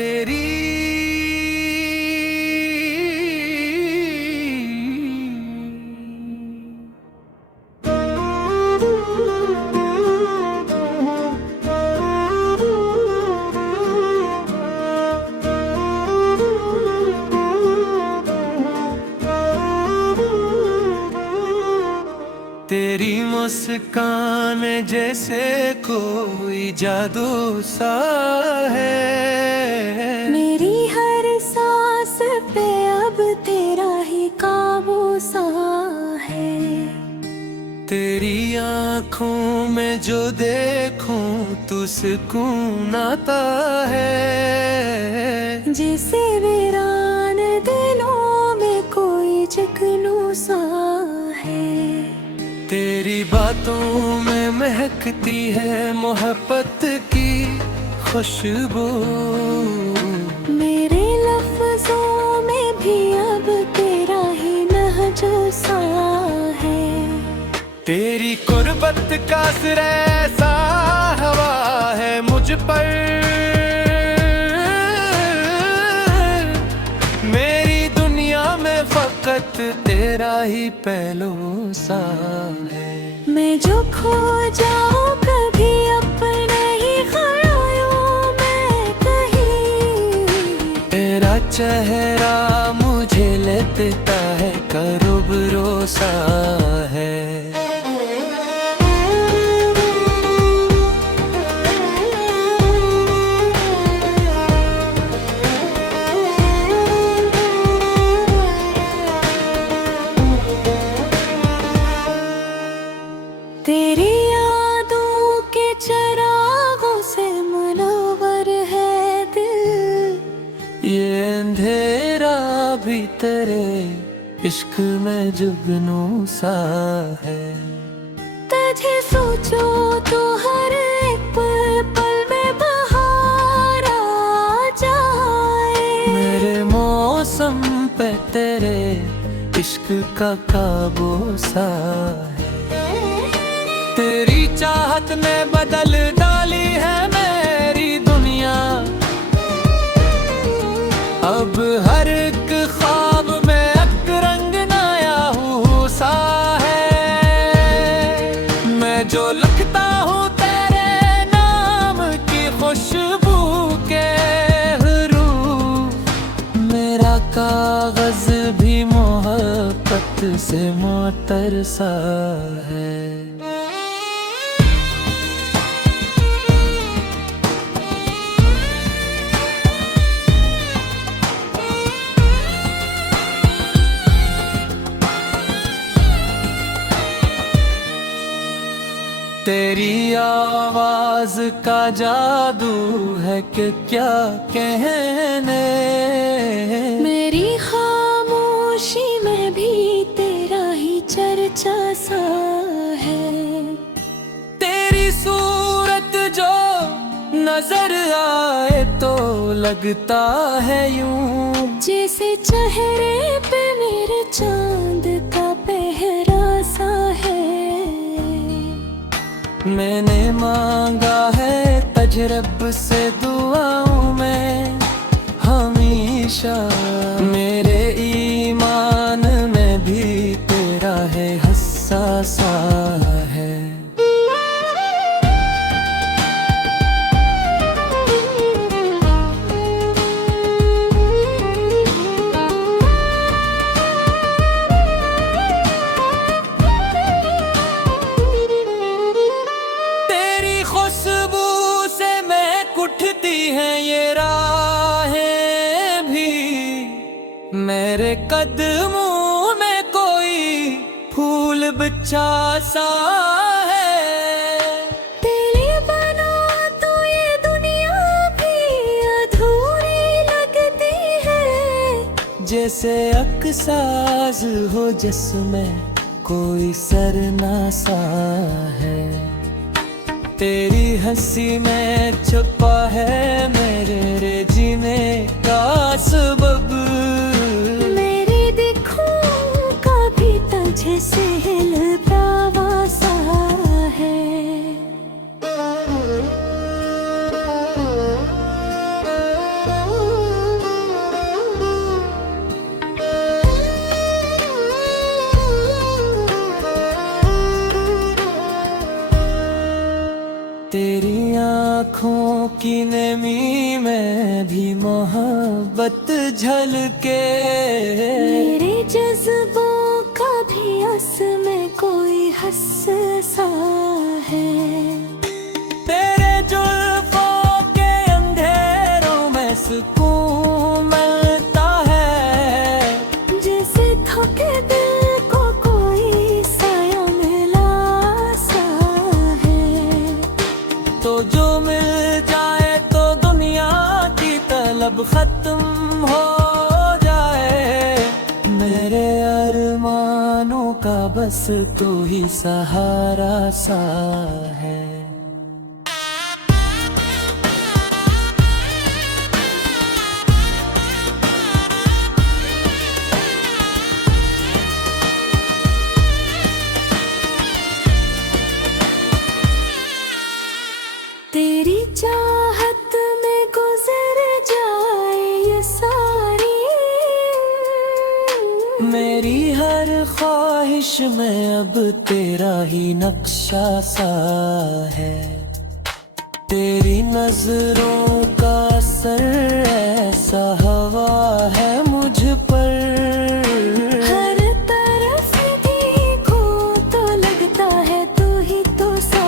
तेरी तेरी मुस्कान जैसे कोई जादू सा है। मेरी हर सांस पे अब तेरा ही काबू सा है। तेरी आँखों में जो देखूं तू सुकून आता है। जिसे वीरान दिलों में कोई जुगनू सा है। तेरी बातों में महकती है मोहब्बत की खुशबू। मेरे लफ्जों में भी अब तेरा ही लहजा सा है। तेरी कुर्बत का असर ऐसा हवा है मुझ पर। मेरी दुनिया में फकत तेरा ही पहलू सा है। मैं जो खो जाऊं कभी अपने ही ख्यालों में कहीं। तेरा चेहरा मुझे लेता है करूबरो सा है। तेरी यादों के चरागों से मुनव्वर है दिल। ये अंधेरा भी तेरे इश्क में जुगनू सा है। तुझे सोचो तो हर एक पल में बहार आ जाए। मेरे मौसम पे तेरे इश्क का काबू सा है। तेरी चाहत ने बदल डाली है मेरी दुनिया। अब हर एक ख्वाब में एक रंग नया सा है। मैं जो लिखता हूँ तेरे नाम की खुशबू के हरूफ। मेरा कागज भी मोहब्बत से मुअत्तर सा है। तेरी आवाज का जादू है कि क्या कहने। मेरी खामोशी में भी तेरा ही चर्चा सा है। तेरी सूरत जो नजर आए तो लगता है यूं जैसे चेहरे पे मेरे चांद का पहरा सा है। मैंने मांगा है तजरब से दुआओं में हमेशा। मेरे ईमान में भी तेरा है हसासा है। खुशबू से मैं उठती हैं ये राहें भी। मेरे कदमों में कोई फूल बिछा सा है। तेरे बना तो ये दुनिया भी अधूरी लगती है। जैसे अकसाज हो जिसमें कोई सरना सा है। तेरी हंसी में छुपा है मेरे जीने का सबब। मेरी दिखूं कभी तुझे सहलता सा है। तेरी आँखों की नमी में भी मोहब्बत झलके, मेरे जज्बों का भी उसमें कोई हस्सा है। तेरे जुल्फों के अंधेरों में सुकून मिलता है, जैसे थके दिल को कोई साया मिला सा है। तो जो मिल जाए तो दुनिया की तलब खत्म हो जाए। मेरे अरमानों का बस तू ही सहारा सा है। तेरी चाहत में गुजर जाए ये सारी, मेरी हर ख्वाहिश में अब तेरा ही नक्शा सा है। तेरी नजरों का असर ऐसा हवा है मुझ पर, हर तरफ देखो तो लगता है तू ही तो सा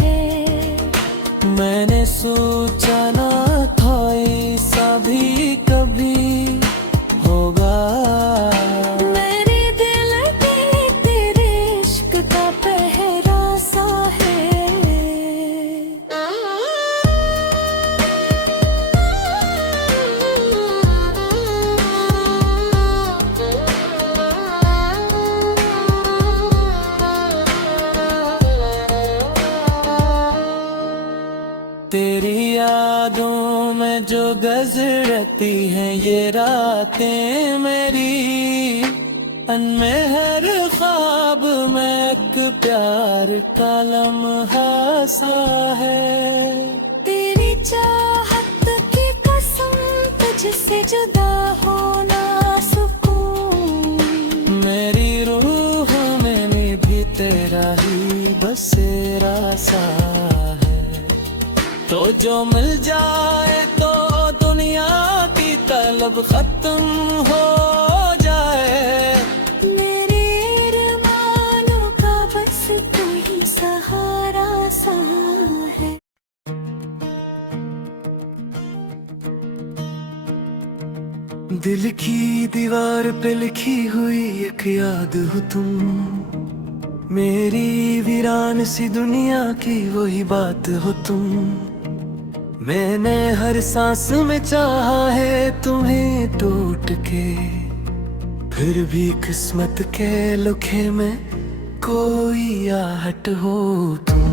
है। मैंने सोचा ना था ऐसा भी कभी होगा। मेरे दिल पे तेरे इश्क का पहरा सा है। तेरी यादों में जो गुजरती हैं ये रातें मेरी, अनमें हर ख्वाब में एक प्यार का लम्हा सा है। तेरी चाहत की कसम तुझसे जुदा होना सुकून, मेरी रूह में भी तेरा ही बसेरा सा है। तो जो मिल जाए तो दुनिया की तलब खत्म हो जाए। मेरे अरमानों का बस तू ही सहारा सा है। दिल की दीवार पे लिखी हुई एक याद हो तुम, मेरी वीरान सी दुनिया की वही बात हो तुम। मैंने हर सांस में चाहा है तुम्हें टूट के, फिर भी किस्मत के लुखे में कोई आहट हो तुम।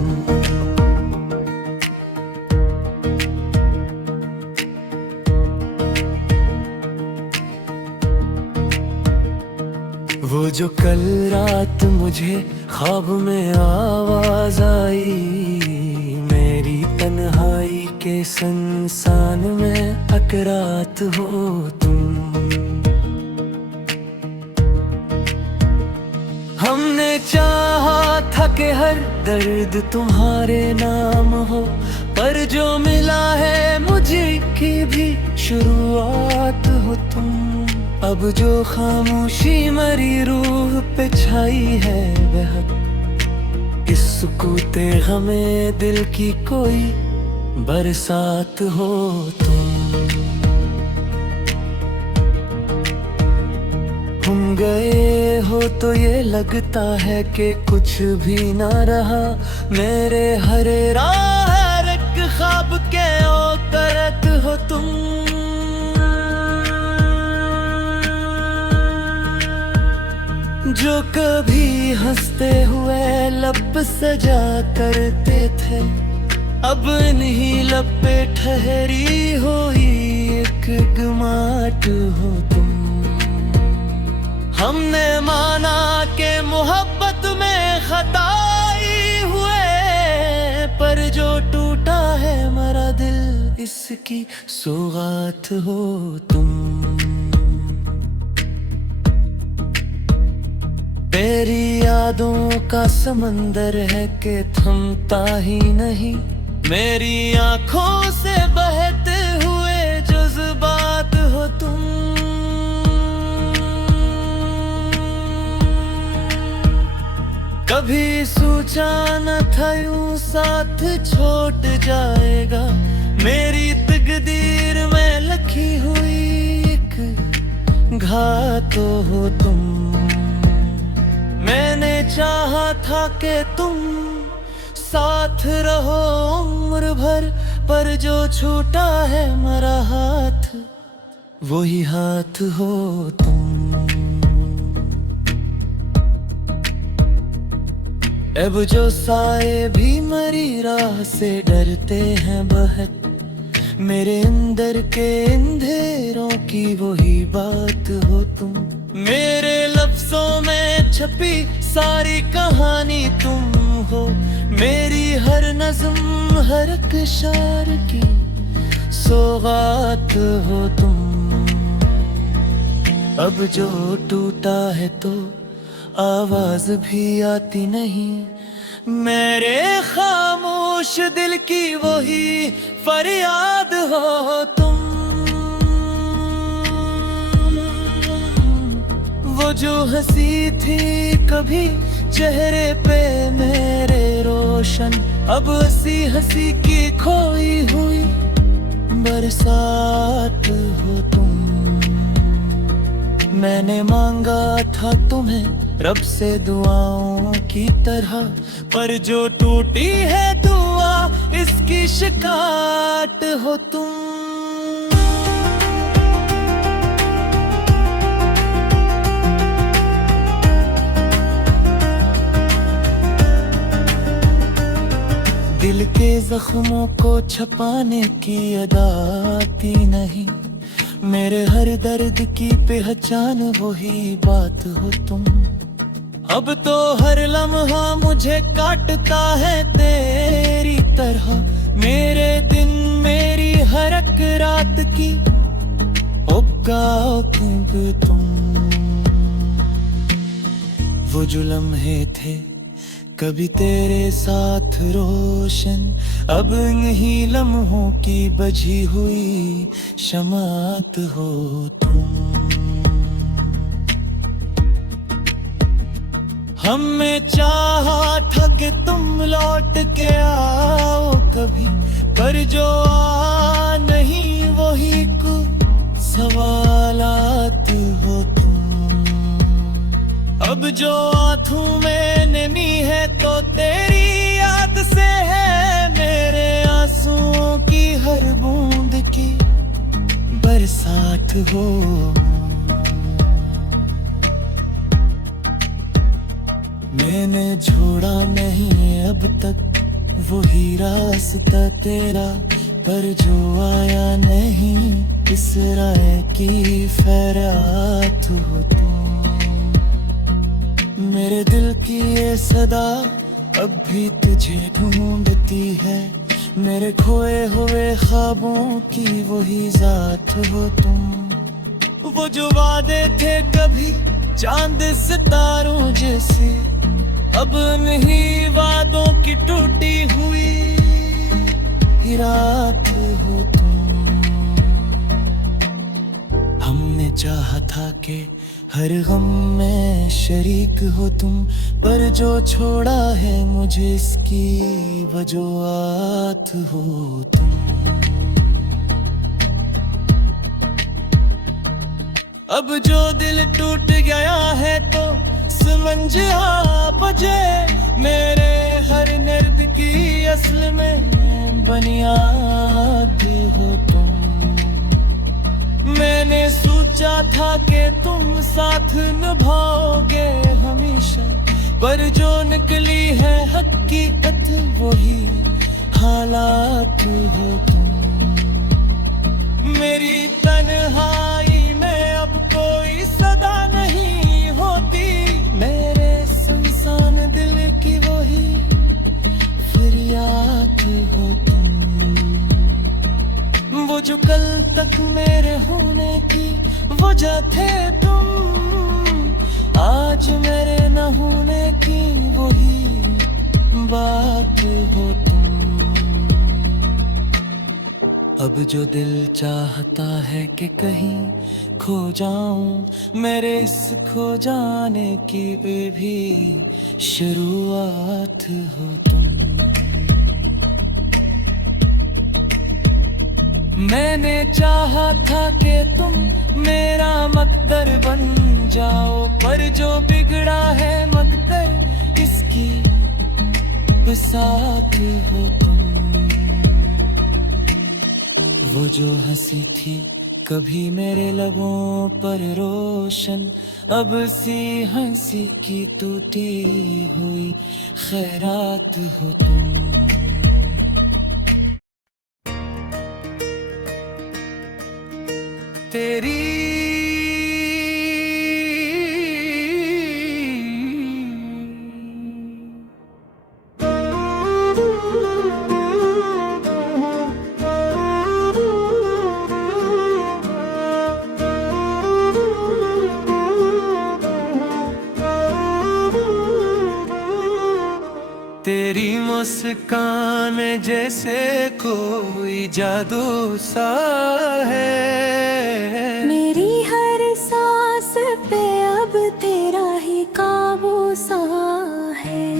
वो जो कल रात मुझे ख्वाब में आवाज आई, मेरी तन्हाई के संसान में अकरात हो तुम। हमने चाहा था कि हर दर्द तुम्हारे नाम हो, पर जो मिला है मुझे की भी शुरुआत हो तुम। अब जो खामोशी मरी रूह पे छाई है बहक, इस सुकूते गमे दिल की कोई बरसात हो तुम। तुम गए हो तो ये लगता है कि कुछ भी ना रहा, मेरे हर राह हर एक ख्वाब के औकरत हो तुम। जो कभी हंसते हुए लब सजा करते थे, अब इन्हीं लब पे ठहरी हुई एक गुमाट हो तुम। हमने माना कि मोहब्बत में खताई हुए, पर जो टूटा है मरा दिल इसकी सौगात हो तुम। तेरी यादों का समंदर है कि थमता ही नहीं। मेरी आंखों से बहते हुए जज्बात हो तुम। कभी सोचा न था यूं साथ छूट जाएगा। मेरी तकदीर में लिखी हुई एक घात हो तुम। मैंने चाहा था कि तुम साथ रहो उम्र भर, पर जो छूटा है मेरा हाथ वही हाथ हो तुम। अब जो साए भी मरी राह से डरते हैं बहुत, मेरे अंदर के अंधेरों की वही बात हो तुम। मेरे लफ्जों में छपी सारी कहानी तुम हो। मेरी हर नज़्म हर एक शार की सौगात हो तुम। अब जो टूटा है तो आवाज भी आती नहीं। मेरे खामोश दिल की वही फरियाद हो तुम। वो जो हंसी थी कभी चेहरे पे मेरे रोशन, अब हंसी हंसी की खोई हुई बरसात हो तुम। मैंने मांगा था तुम्हें रब से दुआओं की तरह, पर जो टूटी है दुआ इसकी शिकायत हो तुम। दिल के जख्मों को छपाने की अदा आती नहीं। मेरे हर दर्द की पहचान वही बात हो तुम। अब तो हर लम्हा मुझे काटता है तेरी तरह। मेरे दिन मेरी हर एक रात की उपगाओ तुम। वो जो लम्हे थे कभी तेरे साथ रोशन, अब इन्हीं लम्हों की बजी हुई शमात हो तुम। हमें चाहा था कि तुम लौट के आओ कभी, पर जो आ नहीं वही कुछ सवालात हो तुम। अब जो आंखों में नमी है तो तेरी याद से है। मेरे आंसुओं की हर बूंद की बरसात हो। मैंने छोड़ा नहीं अब तक वही रास्ता तेरा, पर जो आया नहीं इस राह की फरियाद हो तुम। मेरे दिल की ये सदा अब भी तुझे ढूंढती है। मेरे खोए हुए ख्वाबों की वही जात हो तुम। वो जो वादे थे कभी चांद सितारों जैसे, अब नहीं वादों की टूटी हुई रात हो तुम। हमने चाहा था कि हर गम में शरीक हो तुम, पर जो छोड़ा है मुझे इसकी वजूहात हो तुम। अब जो दिल टूट गया है तो समझ आ बजे। मेरे हर नर्द की असल में बुनियाद हो तुम। मैंने सोचा था कि तुम साथ निभाओगे हमेशा, पर जो निकली है हकीकत वही हालात हो तुम। मेरी तन्हाई में अब कोई सदा नहीं होती। मेरे सुनसान दिल की वही फरियाद हो तुम। वो जो कल तक मेरे होने की वजह थे तुम, आज मेरे न होने की वही बात हो तुम। अब जो दिल चाहता है कि कहीं खो जाऊं, मेरे इस खो जाने की भी शुरुआत हो तुम। मैंने चाहा था कि तुम मेरा मकदर बन जाओ, पर जो बिगड़ा है मकदर इसकी बसात हो तुम। वो जो हंसी थी कभी मेरे लबों पर रोशन, अब सी हंसी की टूटी हुई खैरात हो तुम। तेरी तेरी मुस्कान जैसे कोई जादू सा है। मेरी हर सांस पे अब तेरा ही काबू सा है।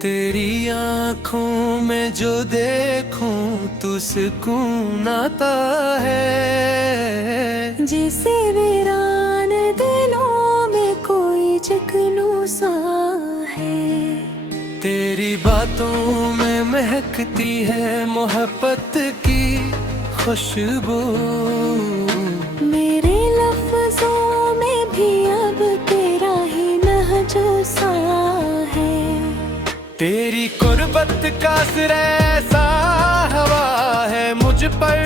तेरी आँखों में जो देखूं तू सुकून आता है। जिसे वीरान दिलों में कोई जुगनू सा है। तेरी बातों में महकती है मोहब्बत की खुशबू। मेरे लफ्जों में भी अब तेरा ही लहजा सा है। तेरी कुर्बत का असर ऐसा हवा है मुझ पर,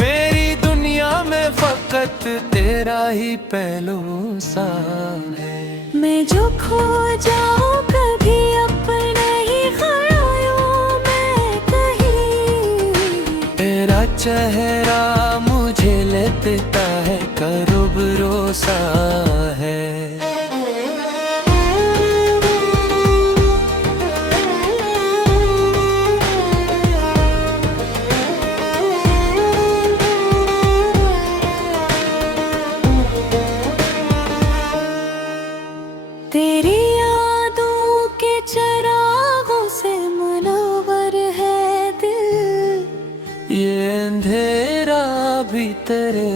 मेरी दुनिया में फकत तेरा ही पहलू सा है। मैं जो खो जाऊं कभी अपने ही ख्यालों में कहीं, तेरा चेहरा मुझे लेता है करूबरो सा है। तेरी यादों के चिरागों से मुनव्वर है दिल। ये अंधेरा भी तेरे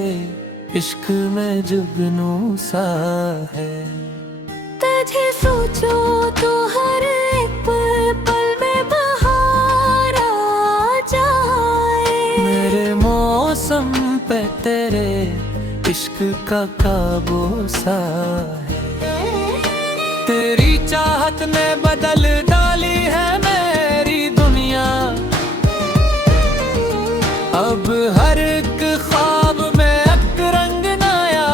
इश्क में जुगनू सा है। तुझे सोचो तो हर एक पल में बहार आ जाए। मेरे मौसम पे तेरे इश्क का काबू सा है। तेरी चाहत ने बदल डाली है मेरी दुनिया। अब हर एक ख्वाब में एक रंग नया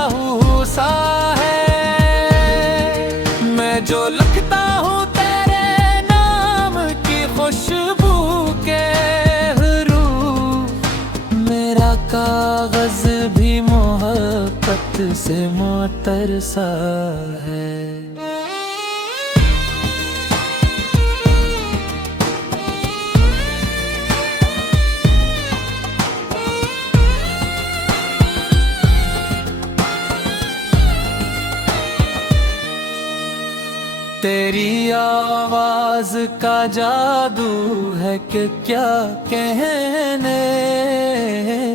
सा है। मैं जो लिखता हूँ तेरे नाम की खुशबू के हरूफ, मेरा कागज भी मोहब्बत से मोतर सा है। तेरी आवाज का जादू है कि क्या कहने।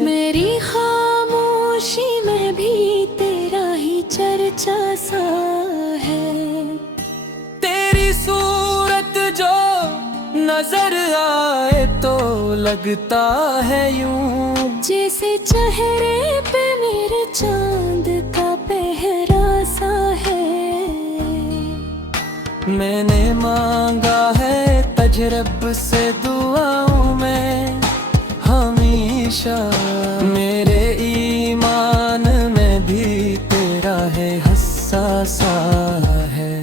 मेरी खामोशी में भी तेरा ही चर्चा सा है। तेरी सूरत जो नजर आए तो लगता है यूं, जैसे चेहरे पे मेरे चांद का पहरा सा है। मैंने मांगा है तजरब से दुआओं में हमेशा। मेरे ईमान में भी तेरा है हसासा है।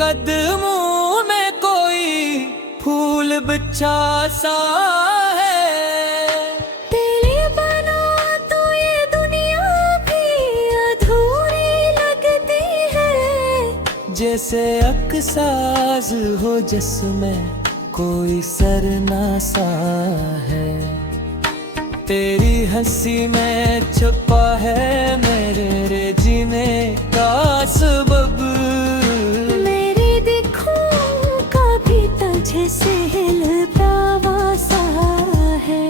कदमों में कोई फूल बिछा सा है। तेरे बना तो ये दुनिया भी अधूरी लगती है। जैसे अकसाज हो जिसमें कोई सरना सा है। तेरी हंसी में छुपा है मेरे जीने का सबब। मेरी दिखूं कभी तुझे से हिलता सा है।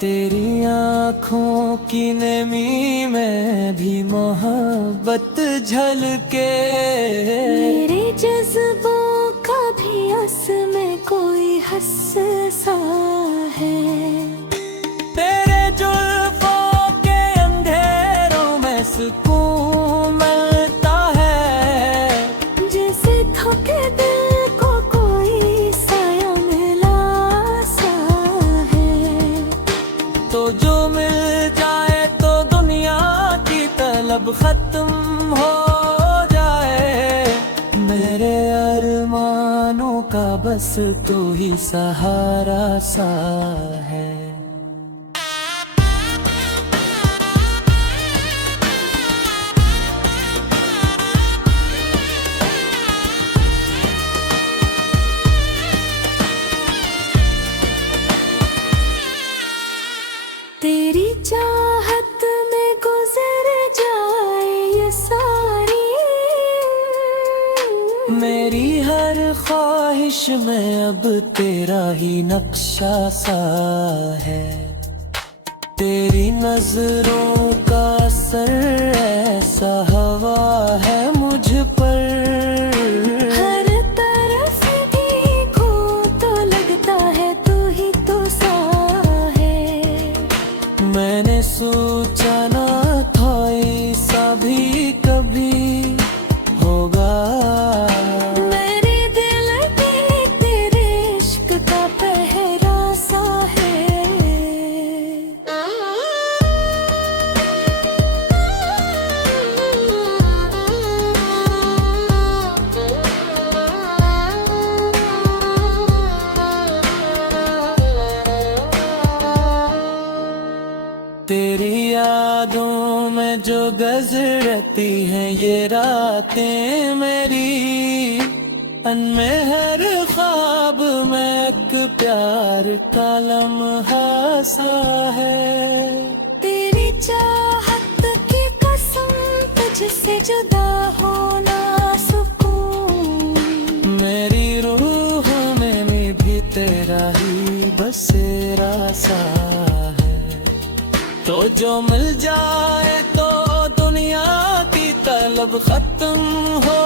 तेरी आँखों की नमी में भी मोहब्बत झलके। मेरे जज्बों का भी में कोई हस्सा है। तेरे जुल्फों के अंधेरों में सुकून मिलता है। जैसे थके दिल को कोई साया मिला सा है। तो जो मिल जाए तो दुनिया की तलब खत्म हो जाए। मेरे अरमानों का बस तू ही सहारा सा है। तेरी चाहत में गुजर जाए ये सारी। मेरी हर ख्वाहिश में अब तेरा ही नक्शा सा है। तेरी नजरों का असर ऐसा हवा है मुझ पर। हर तरफ देखो तो लगता है तू ही तो सा है। मैंने सोचा ना था ऐसा भी कभी होगा। मेरे दिल पे तेरे इश्क का पहरा सा है। तेरी यादों में जो गुजरती हैं ये रातें मेरी। अनमें हर ख्वाब में एक प्यार का लम्हा सा है। तेरी चाहत की कसम तुझसे जुदा होना सुकून। मेरी रूह में भी तेरा ही बसेरा सा है। तो जो मिल जाए तो दुनिया की तलब खत्म हो